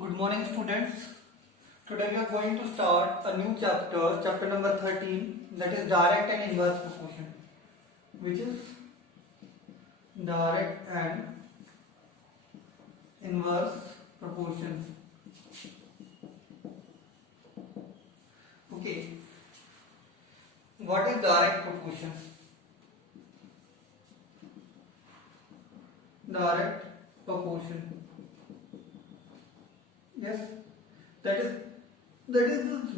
Good morning, students. Today we are going to start a new chapter, chapter number 13, that is direct and inverse proportion, which is direct and inverse proportion. Okay, what is direct proportion? Direct proportion. Yes, that is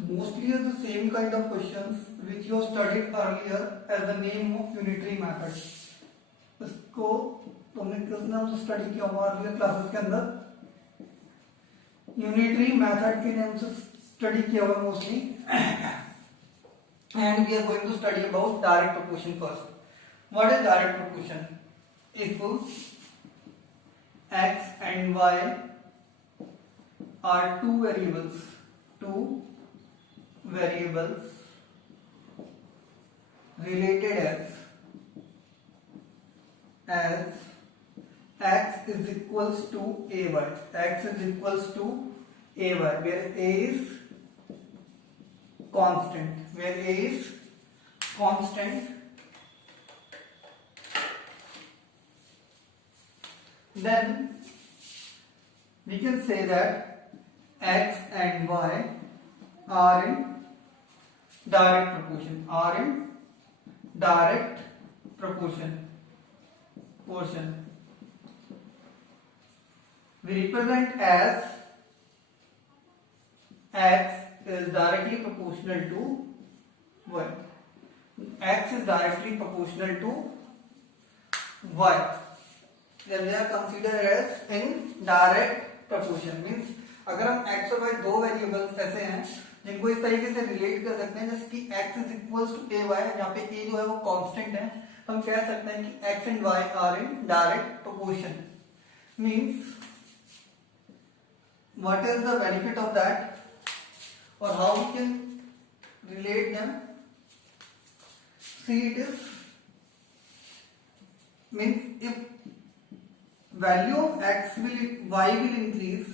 mostly the same kind of questions which you have studied earlier as the name of unitary method. इसको तुमने किस नाम से study किया हुआ earlier classes के अंदर? Unitary method के नाम से स्टडी किया हुआ mostly. And we are going to study about direct proportion first. What is direct proportion? If x and y are two variables related as x is equals to ay, where a is constant, then we can say that x and y are in direct proportion. We represent as x is directly proportional to y. X is directly proportional to y. Then they are considered as in direct proportion. Means अगर हम x और y दो variables ऐसे हैं जिनको इस तरीके से रिलेट कर सकते हैं जैसे कि x is equals to a y, जहाँ पे a जो है वो कांस्टेंट है, हम कह सकते हैं कि x and y are in direct proportion. Means what is the benefit of that और how we can relate them? See it is means if value of x y will increase,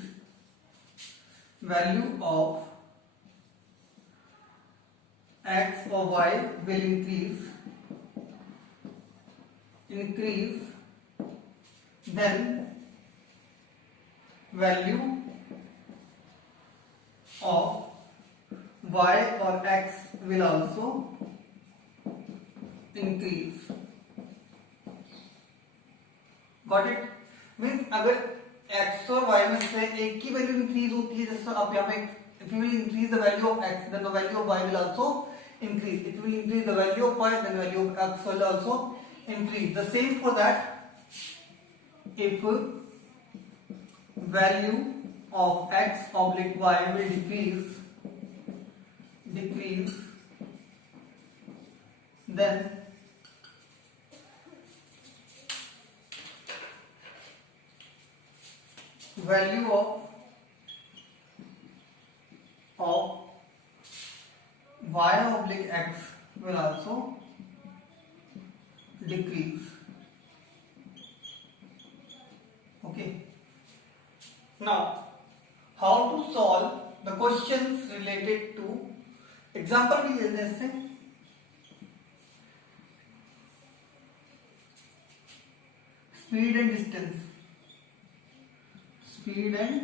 value of x or y will increase, then value of y or x will also increase. Got it? Means अगर x और y में से एक की value increase होती है, जैसे आप यहाँ पे if you will increase the value of x then the value of y will also increase. If you will increase the value of y then the value of x will also increase. The same for that, if value of x oblique y will decrease, then value of y oblique x will also decrease. Okay. Now, how to solve the questions related to example भी ले लेते हैं. Speed and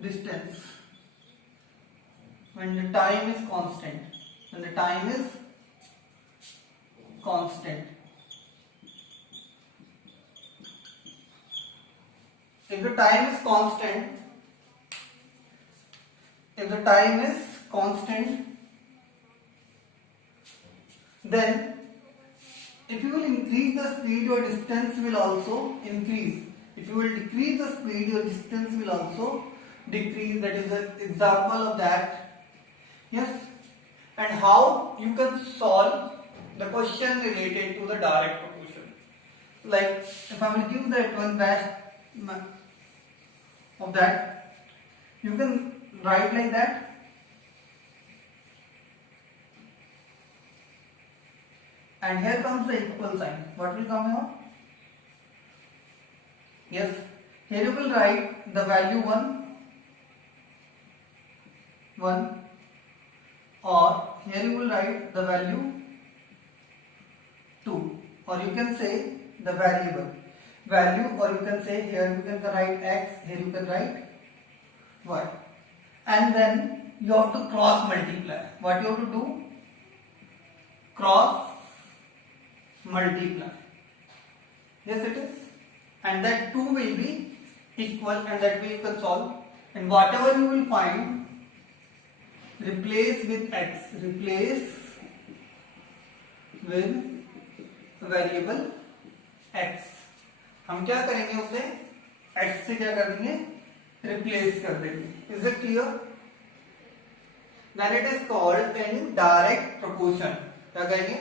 distance. When the time is constant. If the time is constant, then if you will increase the speed, your distance will also increase. If you will decrease the speed, your distance will also decrease. That is an example of that. Yes. And how you can solve the question related to the direct proportion. Like if I will give that one batch of that, you can write like that. And here comes the equal sign. What will come here? Yes, here you will write the value 1 or here you will write the value 2, or you can say the variable value, or you can say here you can write x, here you can write y, and then you have to cross multiply. What you have to do? Cross multiply. Yes, it is, and that 2 will be equal, and that way you can solve, and whatever you will find, replace with x, replace with variable x. हम क्या करेंगे उसे x से क्या कर देंगे, replace कर देंगे. Is it clear? Then it is called in direct proportion. क्या कहेंगे?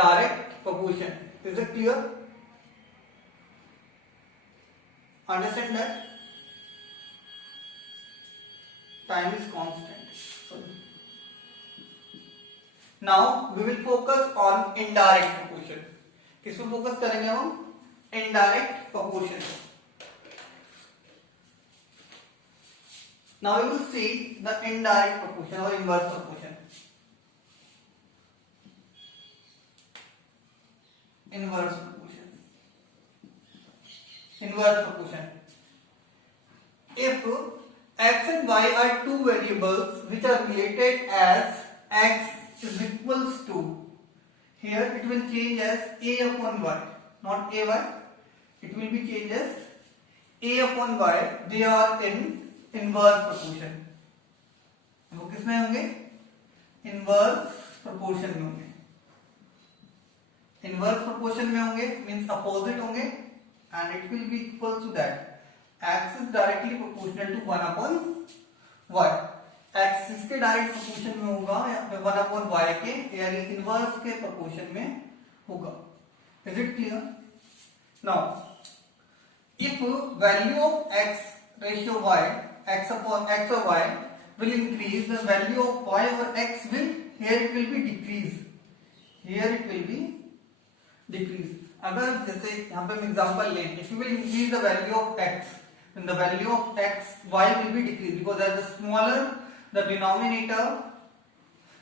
Direct proportion. Is it clear? Understand that? Time is constant. Now we will focus on indirect proportion. किस पे फोकस करेंगे हम? Indirect proportion. Now we will see the indirect proportion or inverse proportion. Inverse proportion. Inverse proportion. If x and y are two variables which are related as x is equals to, here it will change as a upon y, not ay, it will be changed as a upon y. They are in inverse proportion. वो किसमें होंगे? Inverse proportion में होंगे. Inverse proportion में होंगे means opposite होंगे, and it will be equal to that. X is directly proportional to 1 upon y. x इसके direct proportion में होगा या फिर 1 upon y के, यानी इनवर्स के प्रोपोर्शन में होगा. Is it clear? Now if value of x ratio y, x upon x or y will increase, the value of y over x will, here it will be decrease, here it will be decrease. अगर जैसे यहाँ पे हम example लें, if you will increase the value of x, then the value of x y will be decreased, because as the smaller the denominator,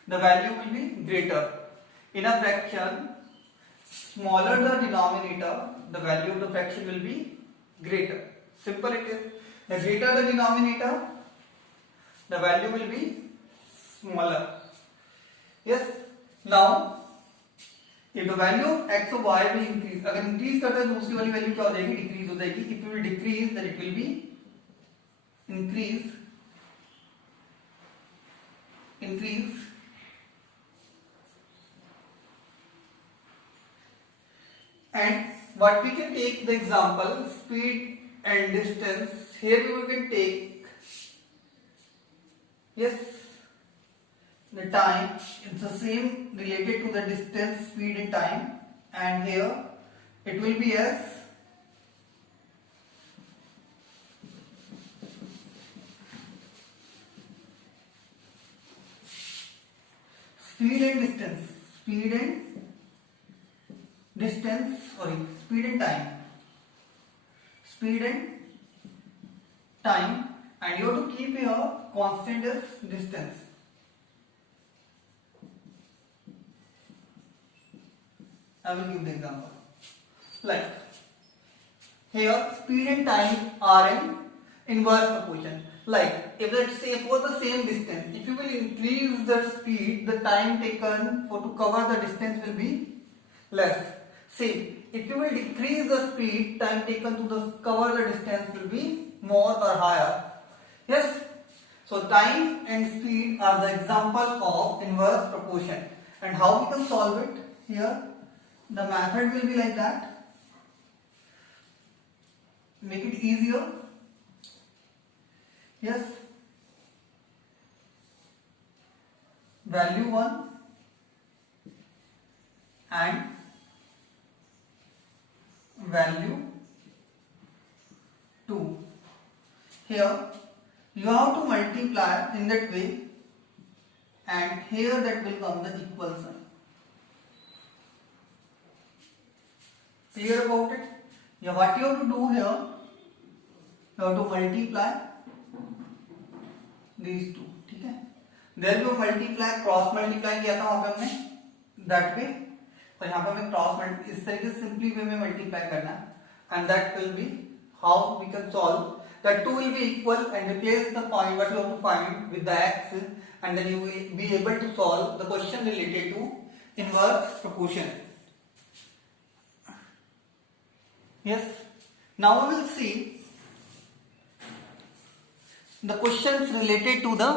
the value will be greater. In a fraction, smaller the denominator, the value of the fraction will be greater. Simple it is. The greater the denominator, the value will be smaller. Yes. Now, if the value of x or y will increase, अगर increase करते हैं तो उसकी वाली value क्या हो जाएगी? Decrease हो जाएगी. If it will decrease, then it will be increase. And what we can take the example speed and distance. Here we can take, yes, the time. It's the same related to the distance, speed and time, and here it will be as speed and distance, speed and time, and you have to keep your constant as distance. I will give the example. Like here, speed and time are in inverse proportion. Like if let's say for the same distance, if you will increase the speed, the time taken to cover the distance will be less. Same, if you will decrease the speed, time taken to cover the distance will be more or higher. Yes. So time and speed are the example of inverse proportion. And how we can solve it? Here, the method will be like that. Make it easier. Yes, value 1 and value 2. Here you have to multiply in that way, and here that will come the equal sign. Clear about it? Yeah, what you have to do here, have to multiply these two, ठीक है। There पे multiply cross multiply किया था वहां पे हमने that way, और यहाँ पे हमें क्रॉस मल्टी इस तरीके से सिंपली वे में मल्टीप्लाई करना है, and that will be how we can solve that two will be equal and replace the point what you have to find with the x, and then you will be able to solve the question related to inverse proportion. Yes, now we will see the questions related to the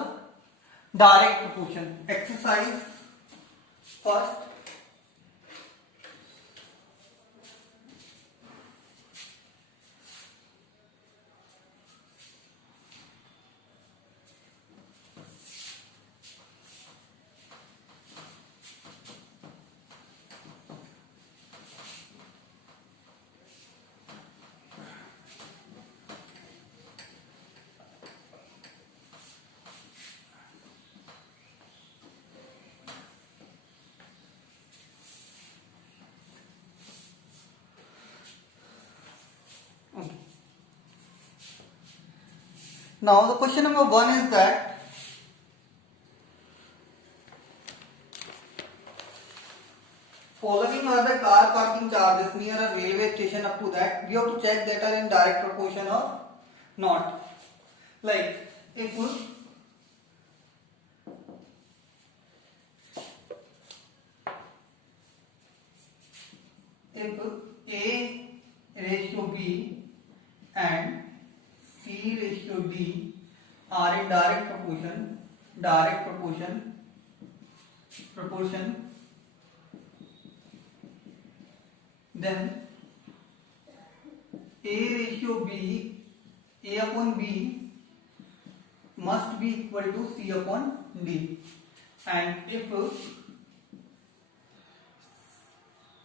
direct proportion. Exercise first. Now the question number 1 is that following are the car parking charges near a railway station, up to that we have to check that are in direct proportion or not. Like if A ratio B and C ratio D are in direct proportion, then A ratio B, A upon B must be equal to C upon D, and if A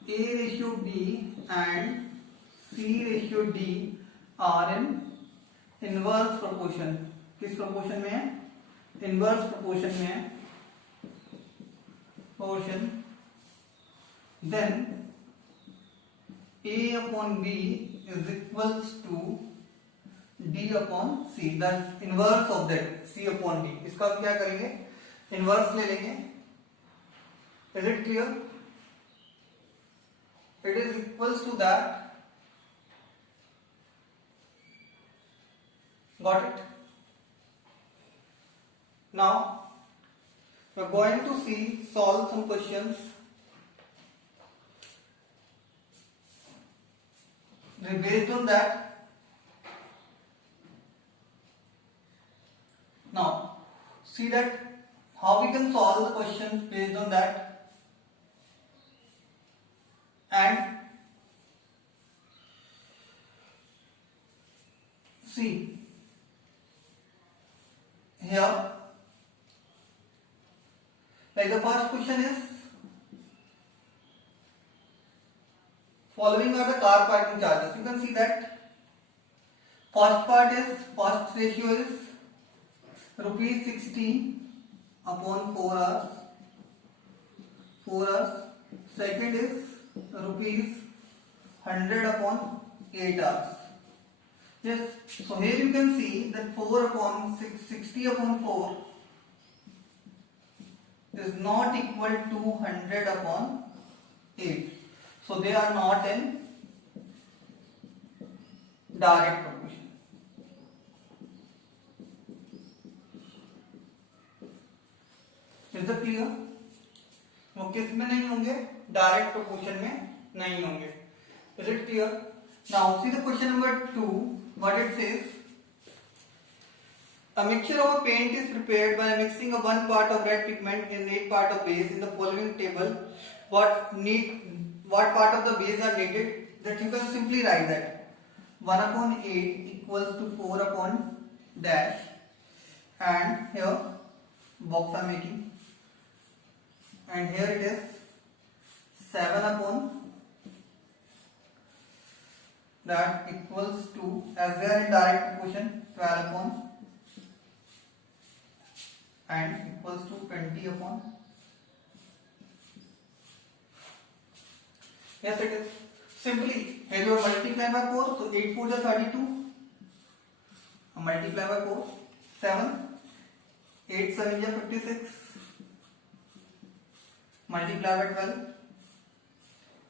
ratio B and C ratio D are in inverse proportion, किस proportion में है, inverse proportion में है proportion, then A upon B is equals to D upon C, that inverse of that C upon D। इसका हम क्या करेंगे, inverse ले लेंगे। Is it clear? It is equals to that, got it? Now we are going to solve some questions based on that. Now see that how we can solve the questions based on that, and see here, like the first question is following are the car parking charges. You can see that first ratio is rupees 60 upon 4 hours. Second is rupees 100 upon 8 hours. Yes, so here you can see that 4 upon 60 upon 4 is not equal to 100 upon 8. So they are not in direct proportion. Is it clear? वो किस में नहीं होंगे, direct proportion में नहीं होंगे। Is it clear? Now see the question number 2. What it says: a mixture of a paint is prepared by mixing of 1 part of red pigment and 8 part of base. In the following table, what part of the base are needed? That you can simply write that 1 upon 8 equals to 4 upon dash, and here box I'm making, and here it is 7 upon that equals to, as they are in direct proportion, 12 upon and equals to 20 upon. Yes, it is. Simply here you are multiplying by 4, so 8 4 is 32. multiply by 4, 7, 8 7 is 56, multiply by 12,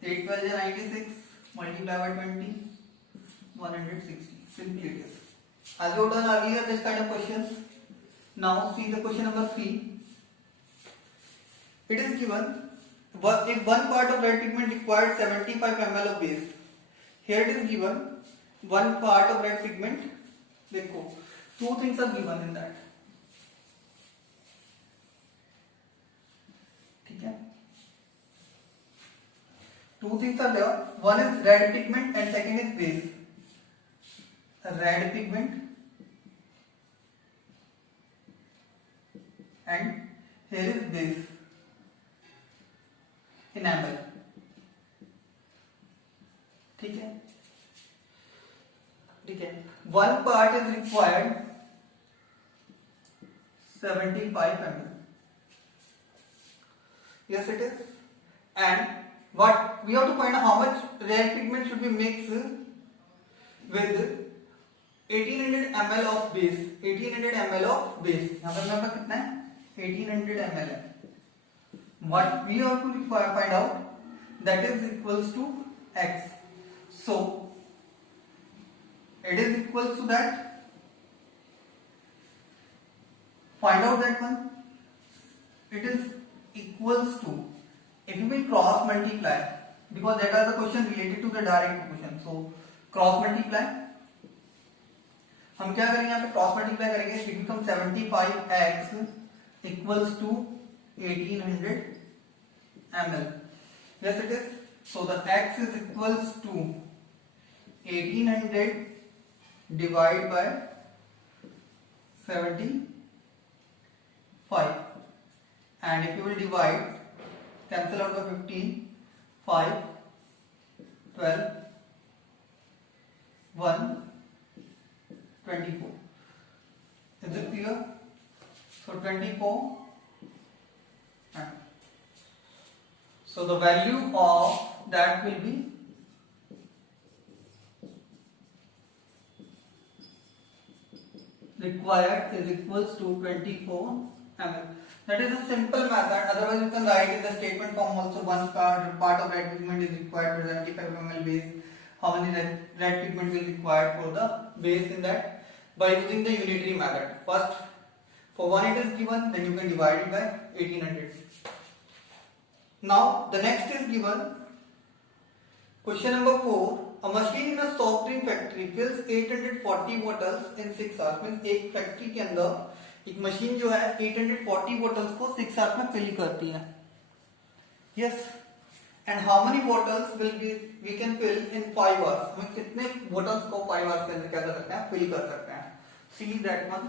8 12 is 96, multiply by 20, 160. Simply it is. As you have done earlier this kind of questions. Now see the question number 3. It is given if one part of red pigment required 75 ml of base. Here it is given one part of red pigment. देखो, two things are given in that. ठीक है? Two things are there. One is red pigment and second is base. Red pigment and here is base. Enamel. ठीक है, ठीक है. One part is required 75 ml. Yes, it is. And what we have to find out how much red pigment should be mixed with 1800 ml of base. 1800 ml of base. यहाँ पर मेरे पास कितना है? 1800 ml है. What we have to find out, that is equals to x. So it is equals to that. Find out that one. It is equals to, if you will cross multiply, because that is the question related to the direct question. So cross multiply. हम क्या करेंगे यहाँ पे cross multiply करेंगे. It become 75x equals to 1800 ml. Yes, it is. So the x is equals to 1800 divided by 75, and if you will divide, cancel out the 15, 5, 12, 1, 24. Is it clear? So 24. So the value of that will be required is equals to 24 ml. That is a simple method. Otherwise you can write in the statement form also. One part of red pigment is required for 75 ml base. How many red pigment will required for the base in that, by using the unitary method. First, for 1 it is given, then you can divide it by 1800. Now the next is given. Question number 4. A machine in a soft drink factory fills 840 bottles in 6 hours. Means एक factory के अंदर एक machine जो है 840 bottles को 6 hours में fill करती है. Yes. And how many bottles will we can fill in 5 hours? हम कितने bottles को 5 hours के अंदर क्या कर सकते हैं? फिल कर सकते हैं. See that one.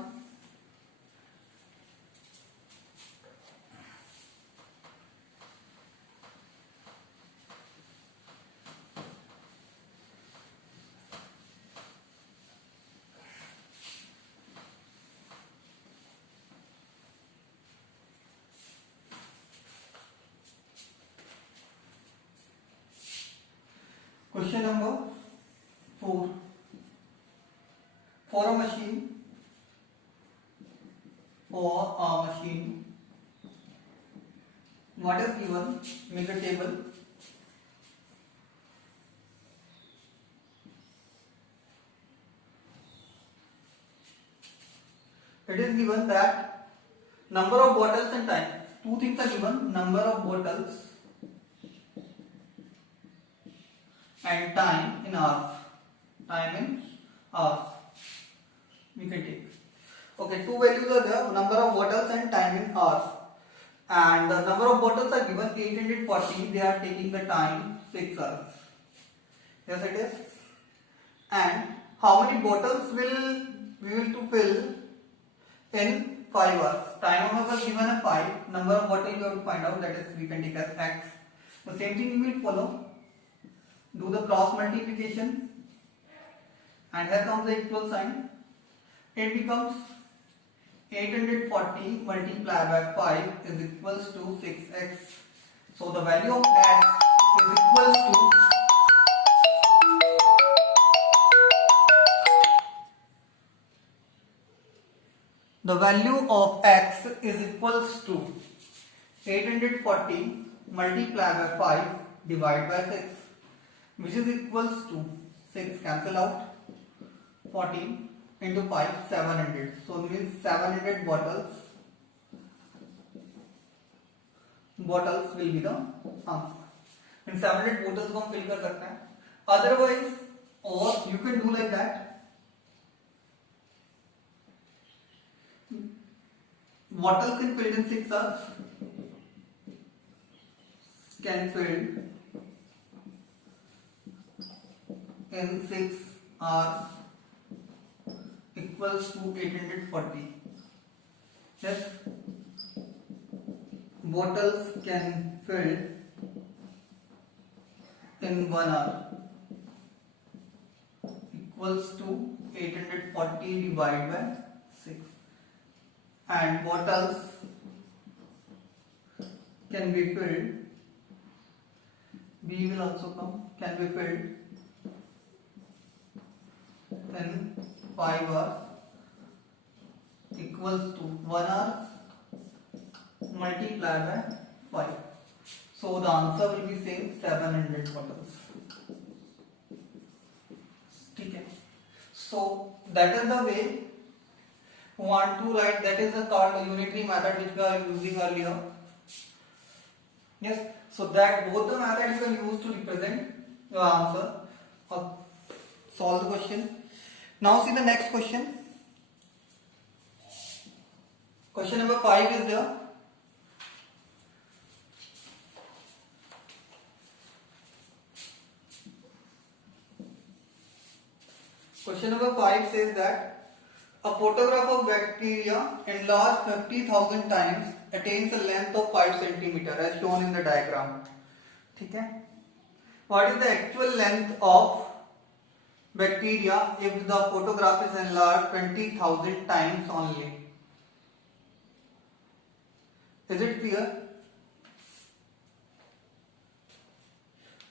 Question number 4. For a machine, what is given? Make a table. It is given that number of bottles and time. Two things are given: number of bottles and time in hours. Time in hours. We can take. Okay, two values are there: number of bottles and time in hours. And the number of bottles are given 840. They are taking the time 6 hours. Yes, it is. And how many bottles will we will to fill in 5 hours? Time of was given as 5. Number of bottles we have to find out. That is, we can take as x. The same thing we will follow. Do the cross multiplication, and here comes the equal sign. It becomes 840 multiplied by 5 is equals to 6x. So the value of x is equals to 840 the value of x is equals to 840 multiplied by 5 divided by 6, which is equals to 6 cancel out, 14 into 5 700, so it means 700 bottles will be the answer. In 700 bottles को हम fill कर सकते हैं. Otherwise, or you can do like that. Bottles can filled in 6 hours. Can filled in 6 hours equals to 840. Yes. Bottles can filled in 1 hour equals to 840 divided by 6, and bottles can be filled, B will also come, can be filled in 5 hours equals to 1 hour multiplied by 5. So the answer will be same, 700 bottles. Okay. So that is the way we want to write. That is the called unitary method which we are using earlier. Yes. So that both the methods you can use to represent your answer or solve the question. Now see the next question. Question number 5 is there. Question number 5 says that a photograph of bacteria enlarged 50,000 times attains a length of 5 cm as shown in the diagram. ठीक है? What is the actual length of bacteria if the photograph is enlarged 20,000 times only? Is it clear?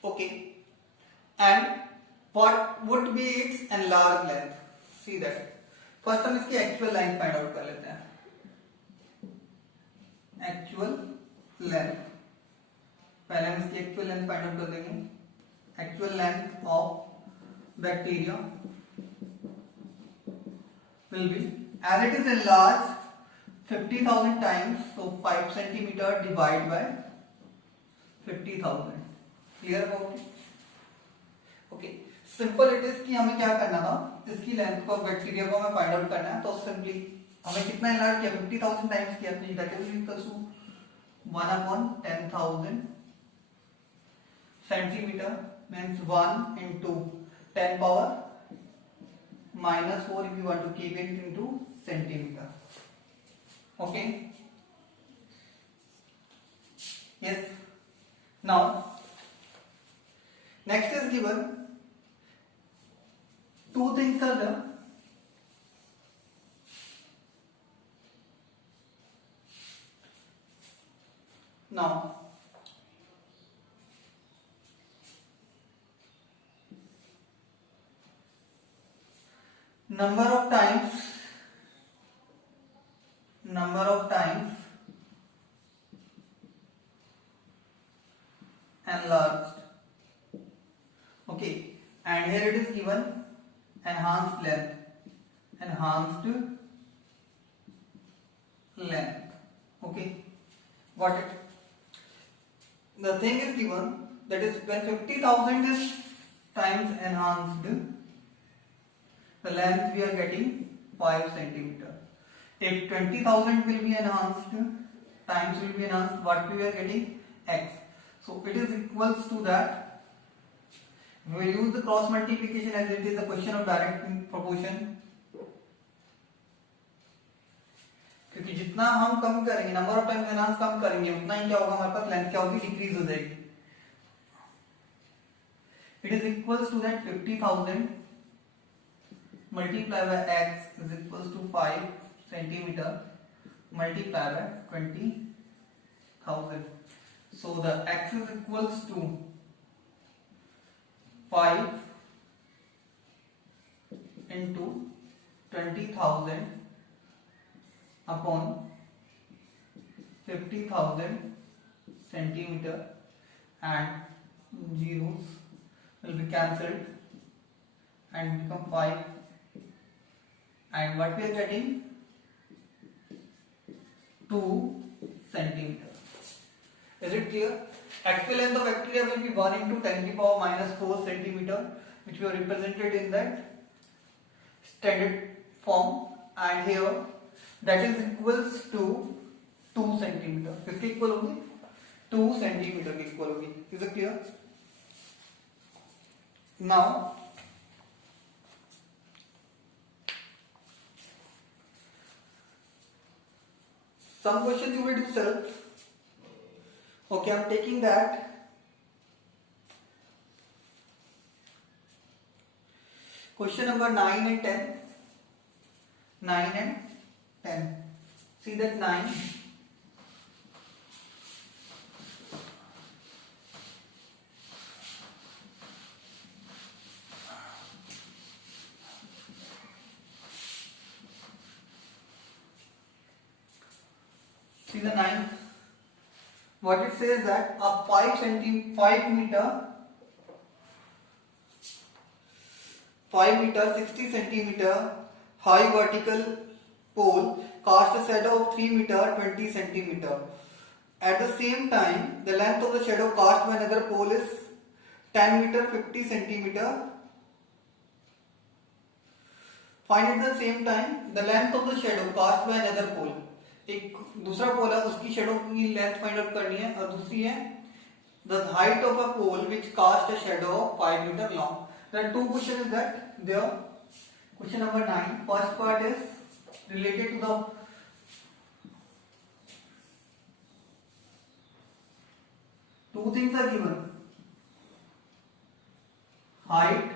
Okay. And what would be its enlarged length? See that. First हम इसकी actual length find out कर लेते हैं. Actual length. पहले हम इसकी actual length find out कर देंगे. Actual length of bacteria will be, as it is enlarged 50,000 times, so 5 centimeter divided by 50,000. Clear about it? Okay. Simple it is कि हमें क्या करना था, इसकी लेंथ को बैक्टीरिया को हमें फाइंड आउट करना है. तो सिंपली हमें कितना एनलार्ज किया, 50,000 टाइम्स किया, तो that is equal to 1/10,000 centimetre means 1 into 10 power -4 if you want to keep it into centimeter. Okay. Yes. Now next is given. Two things are there. Now, number of times enlarged. Okay, and here it is given enhanced length. Okay, got it. The thing is given, that is when 50,000 is times enhanced, the length we are getting 5 centimeter. If 20,000 will be enhanced, times will be enhanced, what we are getting? X. So it is equals to that. We will use the cross multiplication as it is a question of direct proportion. क्योंकि जितना हम कम करेंगे, number of times enhance कम करेंगे, उतना ही क्या होगा, हमारे पास length क्या होगी, डिक्रीज हो जाएगी. It is equals to that 50,000 multiplied by x is equals to 5 centimeter multiplied by 20,000. So the x is equals to 5 into 20,000 upon 50,000 centimeter, and zeros will be cancelled and become 5, and what we are getting 2 centimeter. Is it clear? Actual length of bacteria will be 1 into 10 to the power minus 4 centimeter, which we have represented in that standard form, and here that is equals to 2 centimeter. किसके equal होगी? 2 centimetre के equal होगी. Is it clear? Now some questions you will do self. Okay, I'm taking that. Question number 9 and 10. 9 and 10. See that 9. See the 9th. What it says that a 5 meter 60 centimeter high vertical pole casts a shadow of 3 meter 20 centimeter. At the same time, the length of the shadow cast by another pole is 10 meter 50 centimeter. Find at the same time the length of the shadow cast by another pole. एक दूसरा पोल है, उसकी shadow की length find out करनी है, और दूसरी है the height of a pole which cast a shadow of 5 metre long. There are two question is that there. Question number 9, first part is related to the two things are given: height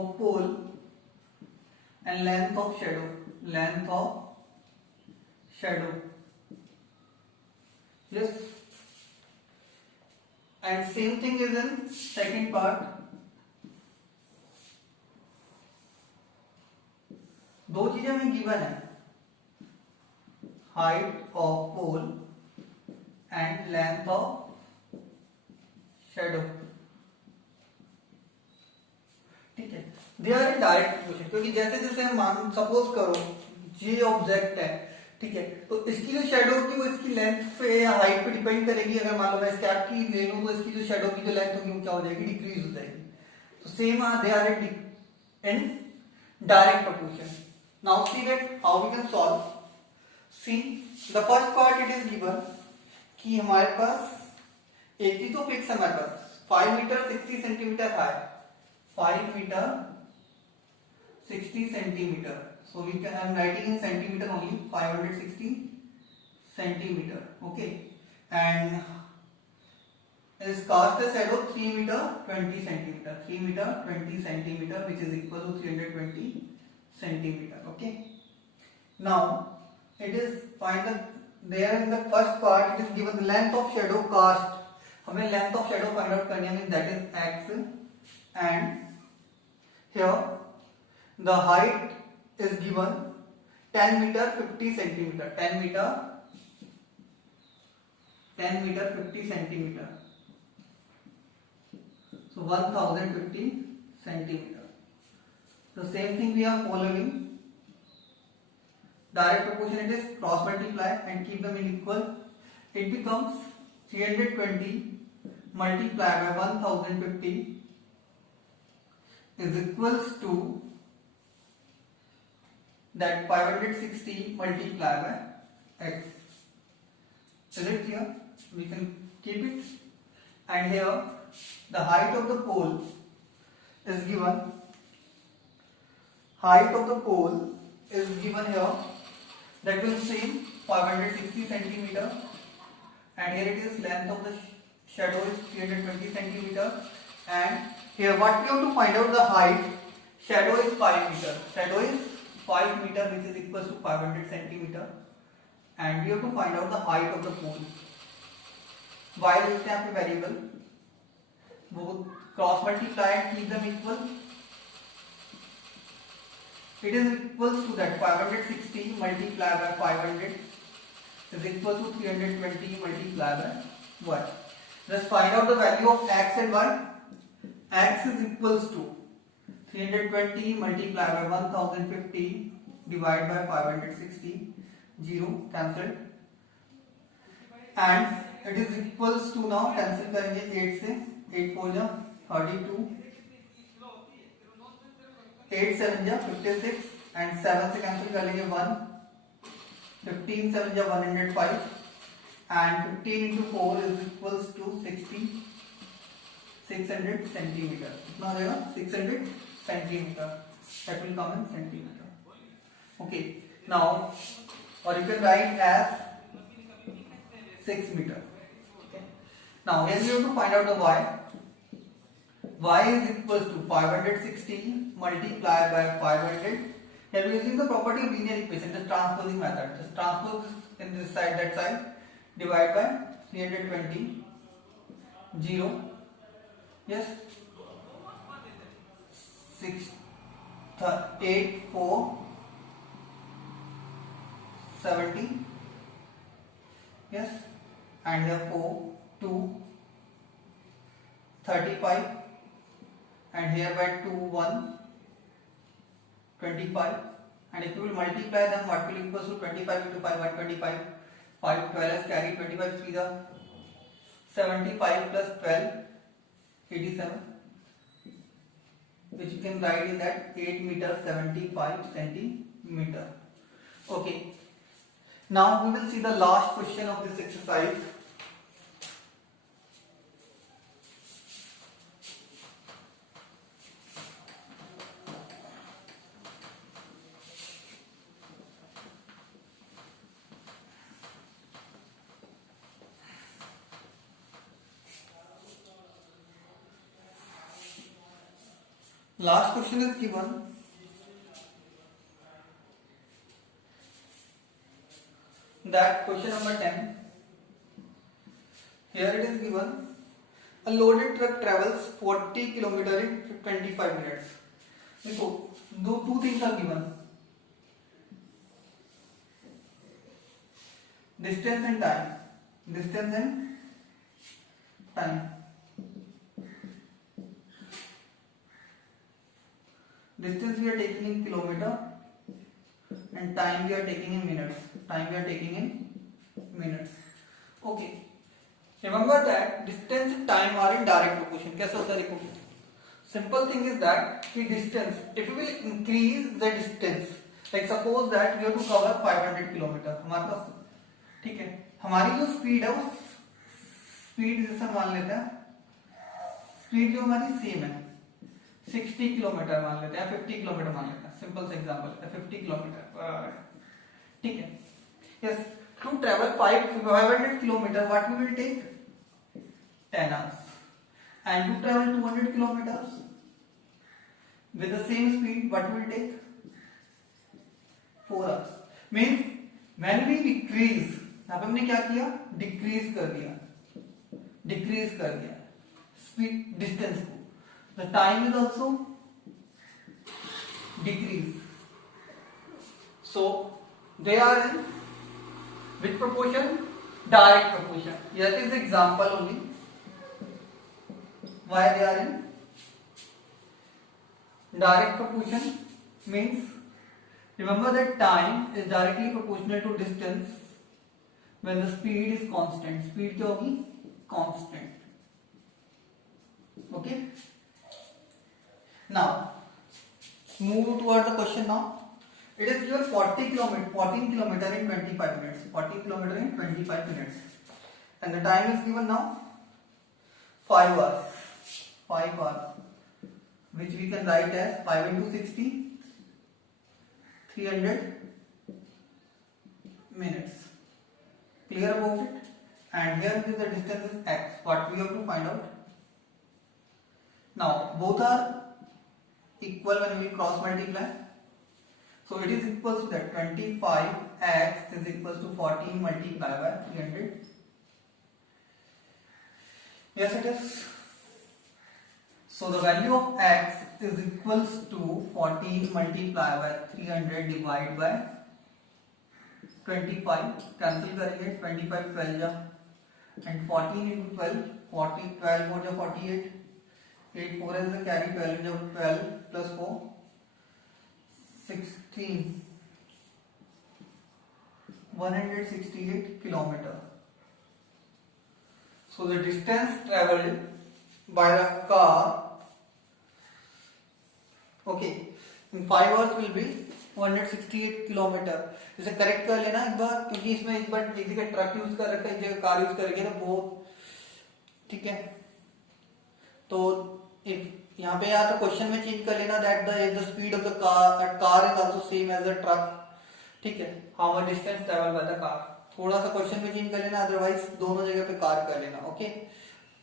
of pole and length of shadow. Length of shadow. Yes. And same thing is in second part. दो चीजें हमें given है, height of pole and length of shadow. ठीक है, they are direct question, क्योंकि जैसे जैसे हम मान सपोज करो ये ऑब्जेक्ट है, ठीक है, तो इसकी जो शेडो होगी वो इसकी लेंथ पे या हाइट पे डिपेंड करेगी. अगर मान लो मैं स्कैप की ले लूं तो इसकी जो शेडो की जो लेंथ होगी वो क्या हो जाएगी? डिक्रीज हो जाएगी. तो same they are in direct proportion. Now see that how we can solve. See the first part it is given कि हमारे पास एक चीज तो फिक्स है, हमारे पास 5 metre 60 centimetre high, 5 metre 60 centimeter. So we can, I am writing in centimeter only, 560 centimeter. Okay, and is cast a shadow 3 meter 20 centimeter. 3 meter 20 centimeter, which is equal to 320 centimeter. Okay. Now it is find the there in the first part it is given the length of shadow cast. हमें length of shadow find out करनी है, that is x, and here the height is given 10 meter 50 centimeter. 10 meter 50 centimeter. So 1050 centimeter. The same thing we are following. Direct proportion, it is cross multiply and keep them in equal. It becomes 320 multiplied by 1050 is equals to that 560 multiplied by x. Is it clear? We can keep it. And here the height of the pole is given. Height of the pole is given here. That will same 560 centimeter. And here it is length of the shadow is 320 centimeter. And here what we have to find out the height. Shadow is 5 meter. Shadow is 5 meter, which is equals to 500 centimeter, and we have to find out the height of the pole. y लेते हैं आपके variable, वो cross multiply and keep them equal. it is equals to that 560 multiplied by 500 is equal to 320 multiplied by y. Let's find out the value of x and y. X is equals to 320 multiplied by 1050 divided by 560, 0 cancelled, and it is equals to, now cancel करेंगे 8 से, 8 4 जा 32, 8 7 जा 56 and 7 से cancel कर लेंगे 1, 15 7 जा 105 and 15 into 4 is equals to 60, 600 centimeter. कितना हो जाएगा? 600 centimeter. That will come in centimeter. Okay. Now, or you can write as 6 meter. Okay. Now, here we have to find out the y. Y is equals to 560 multiplied by 500. Here we are using the property of linear equation, the transposing method. Just transpose this in this side, that side. Divide by 320, 0. Yes, 6, 8, 4, 70. Yes, and therefore 2, 35, and here by 2, 1, 25. And if you will multiply them, what will equals to 25 into 5, 125. 5 12 has carried 25 3 the 75 plus 12 87, which you can write in that 8 meter 75 centimeter. Okay, now we will see the last question of this exercise. Last question is given. That question number 10. Here it is given. A loaded truck travels 40 km in 25 minutes. So, two things are given. Distance and time. Distance and time. Distance we are taking in kilometer and time we are taking in minutes. Time we are taking in minutes. Okay. Remember that distance and time are in direct proportion. कैसे होता है देखो? Simple thing is that the distance, if we will increase the distance, like suppose that we have to cover 500 kilometre, हमारे पास ठीक है, हमारी जो speed है वो स्पीड जैसे मान लेते हैं, स्पीड जो हमारी सेम है 60 किलोमीटर मान लेते हैं, 50 किलोमीटर मान लेते हैं, सिंपल से एग्जांपल लेते हैं 50 किलोमीटर, ठीक है. Yes, to travel 500 kilometre what we will take 10 hours, and to travel 200 kilometers with the same speed what will take 4 hours. Means when we decrease, यहाँ पे हमने क्या किया, डिक्रीज कर दिया स्पीड डिस्टेंस को, the time is also decrease. So they are in which proportion? Direct proportion. Here is the example only. Why they are in direct proportion means, remember that time is directly proportional to distance when the speed is constant. Speed क्या होगी? Constant. Okay. Now move towards the question. Now it is given 14 kilometer in 25 minutes. 14 kilometer in 25 minutes, and the time is given now 5 hours. 5 hours, which we can write as 5 into 60, 300 minutes. Clear about it? And here the distance is x. What we have to find out? Now both are equal when we cross multiply. So it is equal to that 25x is equal to 14 multiplied by 300. Yes, it is. So the value of x is equals to 14 multiplied by 300 divided by 25, cancel करेंगे 25 12 जा and 14 into 12 40 12 हो जा 48 8 4 is the carry 12 जा 12 plus 4 16 168 kilometer. So the distance traveled by the car, okay, in 5 hours will be 168 kilometer. इसे correct कर लेना एक बार, क्योंकि इसमें एक बार एक जगह ट्रक यूज कर रखा है, एक जगह कार यूज करेंगे तो बहुत ठीक है. तो यहाँ पे या तो क्वेश्चन में चेंज कर लेना that the speed of the car is also same as the truck. ठीक है, how much distance travel by the car, थोड़ा सा क्वेश्चन में चेंज कर लेना, अदरवाइज दोनों जगह पे कार कर लेना. ओके,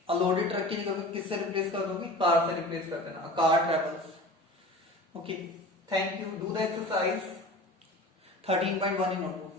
अलोडेड ट्रक की जगह पे किससे रिप्लेस कर दोगे, कार से रिप्लेस कर देना, car travels. Okay, thank you. Do the exercise 13.1 in notebook.